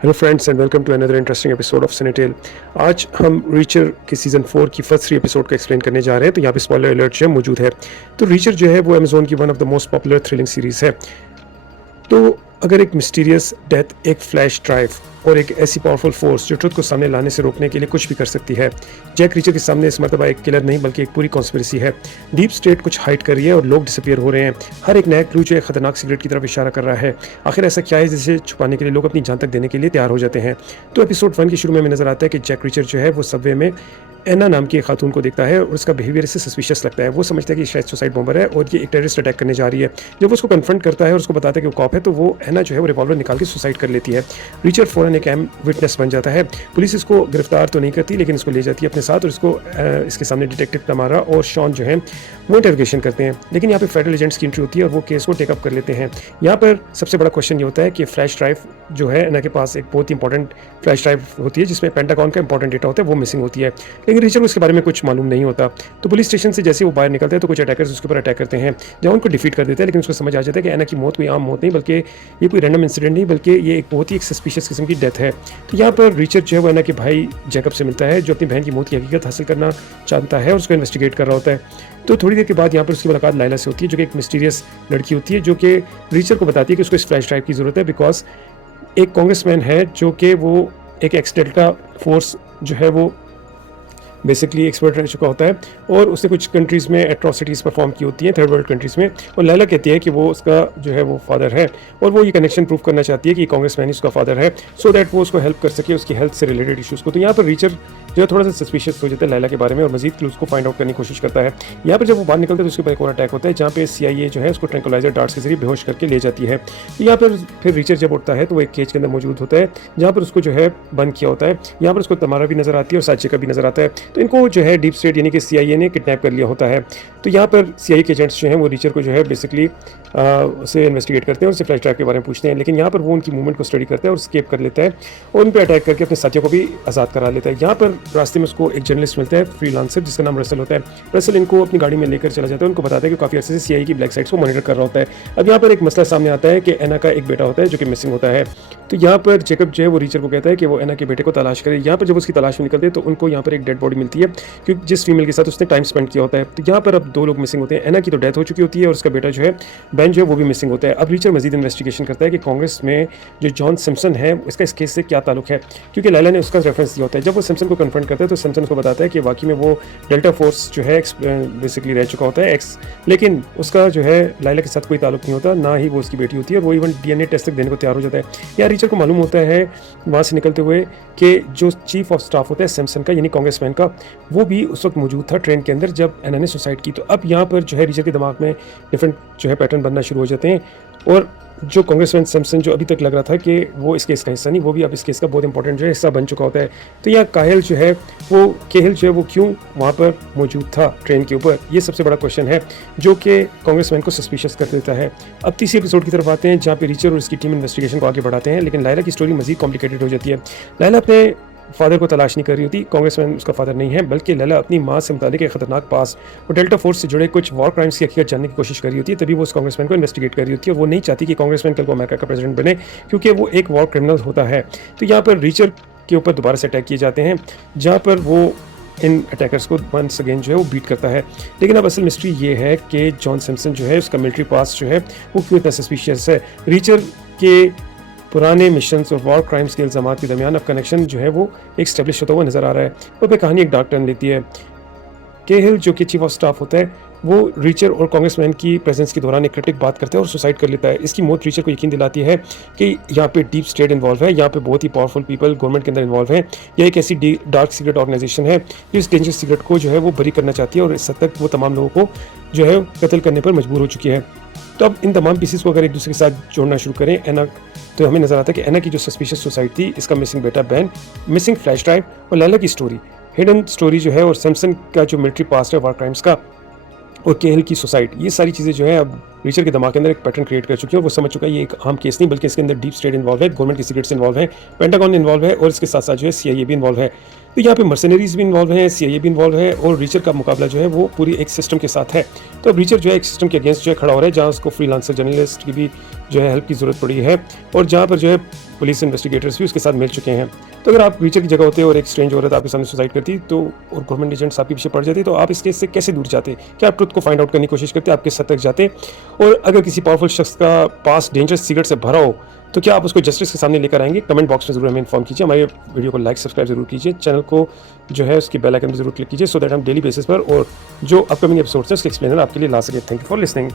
Hello friends and welcome to another interesting episode of Cinetale. आज हम richer के season 4 की फर्स्ट 3 एपिसोड को एक्सप्लेन करने जा रहे हैं। तो यहाँ पे स्पॉइलर अलर्ट जो है मौजूद है। तो रीचर जो है वो अमेजोन की one of the most popular thrilling series है। तो अगर एक मिस्टीरियस डेथ, एक फ्लैश ड्राइव और एक ऐसी पावरफुल फोर्स जो ट्रुथ को सामने लाने से रोकने के लिए कुछ भी कर सकती है, जैक रीचर के सामने इस मरतबा एक किलर नहीं बल्कि एक पूरी कॉन्स्पिरेसी है। डीप स्टेट कुछ हाइड कर रही है और लोग डिसअपियर हो रहे हैं। हर एक नया क्लू जो है खतरनाक सिगरेट की तरफ इशारा कर रहा है। आखिर ऐसा क्या है जिसे छुपाने के लिए लोग अपनी जान तक देने के लिए तैयार हो जाते हैं। तो एपिसोड 1 के शुरू में हमें नजर आता है कि जैक रीचर जो है वो सबवे में एना नाम की एक खातून को देखता है और उसका बिहेवियर इससे सस्पिशियस लगता है। वो समझता है कि शायद सुसाइड बॉम्बर है और ये एक टेररिस्ट अटैक करने जा रही है। जब वो उसको कन्फ्रंट करता है और उसको बताता है कि वो कॉप है, तो वो एना जो है वो रिवॉल्वर निकाल के सुसाइड कर लेती है। रीचर फौरन एक अहम विटनेस बन जाता है। पुलिस इसको गिरफ्तार तो नहीं करती, लेकिन इसको ले जाती है अपने साथ और इसको इसके सामने डिटेक्टिव तमारा और शॉन जो है वो इंटरोगेशन करते हैं। लेकिन यहाँ पे फेडरल एजेंट्स की एंट्री होती है और वो केस को टेकअप कर लेते हैं। यहाँ पर सबसे बड़ा क्वेश्चन ये होता है कि फ्लैश ड्राइव जो है एना के पास एक बहुत ही इंपॉर्टेंट फ्लैश ड्राइव होती है जिसमें पेंटागन का इंपॉर्टेंट डेटा होता है, वो मिसिंग होती है। लेकिन रीचर को इसके बारे में कुछ मालूम नहीं होता। तो पुलिस स्टेशन से जैसे वो बाहर निकलते हैं तो कुछ अटैकर्स उसके ऊपर अटैक करते हैं, जहाँ उनको डिफीट कर देते हैं। लेकिन उसको समझ आ जाता है कि एना की मौत कोई आम मौत नहीं, बल्कि ये कोई रैंडम इंसिडेंट नहीं, बल्कि ये एक बहुत ही सस्पिशियस किस्म की डेथ है। तो यहाँ पर रीचर जो है वो एना के भाई जैकब से मिलता है, जो अपनी बहन की मौत की हकीकत हासिल करना चाहता है और उसको इन्वेस्टिगेट कर रहा होता है। तो थोड़ी देर के बाद यहाँ पर उसकी मुलाकात लाइला से होती है, जो कि एक मिस्टीरियस लड़की होती है, जो कि रीचर को बताती है कि उसको इस फ्लैश ड्राइव की ज़रूरत है, बिकॉज एक कांग्रेसमैन है जो कि वो एक एक्स डेल्टा फोर्स जो है वो बेसिकली एक्सपर्ट रह चुका होता है और उसने कुछ कंट्रीज़ में एट्रॉसिटीज़ परफॉर्म की होती हैं, थर्ड वर्ल्ड कंट्रीज़ में। और लैला कहती है कि वो उसका जो है वो फादर है और वो ये कनेक्शन प्रूव करना चाहती है कि कांग्रेसमैन ही उसका फादर है, सो दैट वो उसको हेल्प कर सके उसकी हेल्थ से रिलेटेड इशूज़ को। तो यहाँ पर रीचर जो है थोड़ा सा सस्पिशियस हो जाता है लैला के बारे में और मजीद क्लूज़ को फाइंड आउट करने की कोशिश करता है। यहाँ पर जब वो बाहर निकलता है तो उसके ऊपर एक और अटैक होता है, जहाँ पे CIA जो है उसको ट्रैंकुलाइजर डार्ट्स के जरिए बेहोश करके ले जाती है। तो यहाँ पर फिर रीचर जब उठता है तो वो एक केज के अंदर मौजूद होता है, जहाँ पर उसको जो है बंद किया होता है। यहाँ पर उसको तमारा भी नजर आती है और साचे का भी नजर आता है। तो इनको जो है डीप स्टेट यानी कि CIA ने किडनैप कर लिया होता है। तो यहाँ पर CIA के एजेंट्स जो हैं वो रीचर को जो है बेसिकली उसे इन्वेस्टिगेट करते हैं और उससे फ्लैश ड्राइव के बारे में पूछते हैं। लेकिन यहाँ पर वो उनकी मूवमेंट को स्टडी करता है और स्केप कर लेता है और उन पर अटैक करके अपने साथियों को भी आज़ाद करा लेता है। यहाँ पर रास्ते में उसको एक जर्नलिस्ट मिलता है, फ्रीलांसर, जिसका नाम रसल होता है। रसल इनको अपनी गाड़ी में लेकर चला जाता है, उनको बताता है कि काफ़ी अर्से से CIA की ब्लैक साइट्स को मॉनिटर कर रहा होता है। अब यहाँ पर एक मसला सामने आता है कि एना का एक बेटा होता है जो कि मिसिंग होता है। तो यहाँ पर जैकब जो है वो रीचर को कहता है कि वो एना के बेटे को तलाश करे। यहाँ पर जब उसकी तलाश में निकलते हैं तो उनको यहाँ पर एक डेड बॉडी मिलती है, क्योंकि जिस फीमेल के साथ उसने टाइम स्पेंड किया होता है। तो यहाँ पर अब 2 लोग मिसिंग होते हैं। एना की तो डेथ हो चुकी होती है और उसका बेटा जो है बेन जो है वो भी मिसिंग होता है। अब रीचर मजीद इन्वेस्टिगेशन करता है कि कांग्रेस में जो जॉन सिम्पसन है इसका इस केस से क्या ताल्लुक है, क्योंकि लैला ने उसका रेफरेंस दिया होता है। जब वो सिम्पसन को कन्फ्रंट करता है तो सिम्पसन को बताता है कि वाकई में वो डेल्टा फोर्स जो है बेसिकली रह चुका होता है एक्स, लेकिन उसका जो है लैला के साथ कोई ताल्लुक नहीं होता, ना ही वो उसकी बेटी होती है। वो इवन DNA टेस्ट तक देने को तैयार हो जाता है। या रीचर को मालूम होता है वहाँ से निकलते हुए कि जो चीफ ऑफ स्टाफ होता है सिम्पसन का यानी कांग्रेसमैन का, वो भी उस वक्त मौजूद था ट्रेन के अंदर जब एना ने सुसाइड की। तो अब यहाँ पर जो है रीचर के दिमाग में डिफरेंट जो है पैटर्न बनना शुरू हो जाते हैं और जो कांग्रेसमैन सिम्पसन जो अभी तक लग रहा था कि वो इस केस का हिस्सा नहीं, वो भी अब इस केस का बहुत इंपॉर्टेंट जो है हिस्सा बन चुका होता है। तो यह काहिल जो है वो केहिल जो है वो क्यों वहाँ पर मौजूद था ट्रेन के ऊपर, ये सबसे बड़ा क्वेश्चन है जो कि कांग्रेसमैन को सस्पिशियस कर देता है। अब तीसरे एपिसोड की तरफ आते हैं, जहाँ पे रीचर और इसकी टीम इन्वेस्टिगेशन को आगे बढ़ाते हैं। लेकिन लायला की स्टोरी मजीद कॉम्प्लिकेटेड हो जाती है। लायला अपने फादर को तलाश नहीं कर रही होती, कांग्रेसमैन उसका फादर नहीं है, बल्कि लैला अपनी माँ से मुतालिक एक खतरनाक पास और डेल्टा फोर्स से जुड़े कुछ वॉर क्राइम्स की हकीकत जानने की कोशिश कर रही होती है। तभी वो उस कांग्रेसमैन को इन्वेस्टिगेट कर रही होती है और वो नहीं चाहती कि कांग्रेसमैन कल को अमेरिका का प्रेसिडेंट बने, क्योंकि वो एक वॉर क्रिमिनल होता है। तो यहाँ पर रीचर के ऊपर दोबारा से अटैक किए जाते हैं, जहाँ पर वो इन अटैकर्स को वंस अगेन जो है वो बीट करता है। लेकिन अब असल मिस्ट्री ये है कि जॉन सिम्पसन जो है उसका मिलिट्री पास जो है वो क्यों इतना सस्पिशियस है। रीचर के पुराने मिशंस और वॉर क्राइम्स के इल्ज़ाम के दरमियान अब कनेक्शन जो है वो एक स्टेब्लिश होता हुआ नज़र आ रहा है। और फिर कहानी एक डार्क टर्न लेती है। केहिल जो कि चीफ ऑफ स्टाफ होता है वो रीचर और कांग्रेसमैन की प्रेजेंस के दौरान एक क्रिटिक बात करता है और सुसाइड कर लेता है। इसकी मौत रीचर को यकीन दिलाती है कि यहाँ पे डीप स्टेट इन्वॉल्व है, यहाँ पे बहुत ही पावरफुल पीपल गवर्नमेंट के अंदर इन्वॉल्व है। यह एक ऐसी डार्क सीक्रेट ऑर्गेनाइजेशन है जो इस डेंजरस सीक्रेट को जो है वो बरी करना चाहती है और इस हद तक वो तमाम लोगों को जो है कत्ल करने पर मजबूर हो चुकी है। तो अब इन तमाम पीसेस को अगर एक दूसरे के साथ जोड़ना शुरू करें एना, तो हमें नजर आता है कि एना की जो सस्पिशियस सुसाइड थी, इसका मिसिंग बेटा बैन, मिसिंग फ्लैश ड्राइव और लैला की स्टोरी, हिडन स्टोरी जो है और सैमसन का जो मिलिट्री पास्ट है वॉर क्राइम्स का और केहिल की सुसाइड, ये सारी चीज़ें जो है अब रीचर के दिमाग के अंदर एक पैटर्न क्रिएट कर चुकी है। वो समझ चुका है ये एक आम केस नहीं, बल्कि इसके अंदर डीप स्टेट इन्वॉल्व है, गवर्नमेंट की सीक्रेट्स इन्वॉल्व है, पेंटागन इन्वॉल्व है और इसके साथ साथ जो है CIA भी इन्वॉल्व है। तो यहाँ पे मर्सनरीज भी इन्वॉल्व हैं, सीआईए भी इन्वॉल्व है और रीचर का मुकाबला जो है वो पूरी एक सिस्टम के साथ है। तो अब रीचर जो है एक सिस्टम के अगेंस्ट जो है खड़ा हो रहा है, जहाँ उसको फ्रीलांसर जर्नलिस्ट की भी जो है हेल्प की ज़रूरत पड़ी है और जहाँ पर जो है पुलिस इन्वेस्टिगेटर्स भी उसके साथ मिल चुके हैं। तो अगर आप रीचर की जगह होते और एक स्ट्रेंज औरत आपके सामने सुसाइड करती तो और गवर्नमेंट एजेंट्स आपके पीछे पड़ जाते, तो आप इस केस से कैसे दूर जाते? क्या आप ट्रुथ को फाइंड आउट करने की कोशिश करते, आप किस हद तक जाते? और अगर किसी पावरफुल शख्स का पास डेंजरस सीक्रेट से भरा हो, तो क्या आप उसको जस्टिस के सामने लेकर आएंगे? कमेंट बॉक्स में ज़रूर हमें इन्फॉर्म कीजिए। हमारे वीडियो को लाइक सब्सक्राइब जरूर कीजिए, चैनल को जो है उसकी बेल आइकन पर जरूर क्लिक कीजिए, सो दैट हम डेली बेसिस पर और जो अपकमिंग एपिसोड्स हैं उसके एक्सप्लेनर आपके लिए ला सके। Thank you for listening.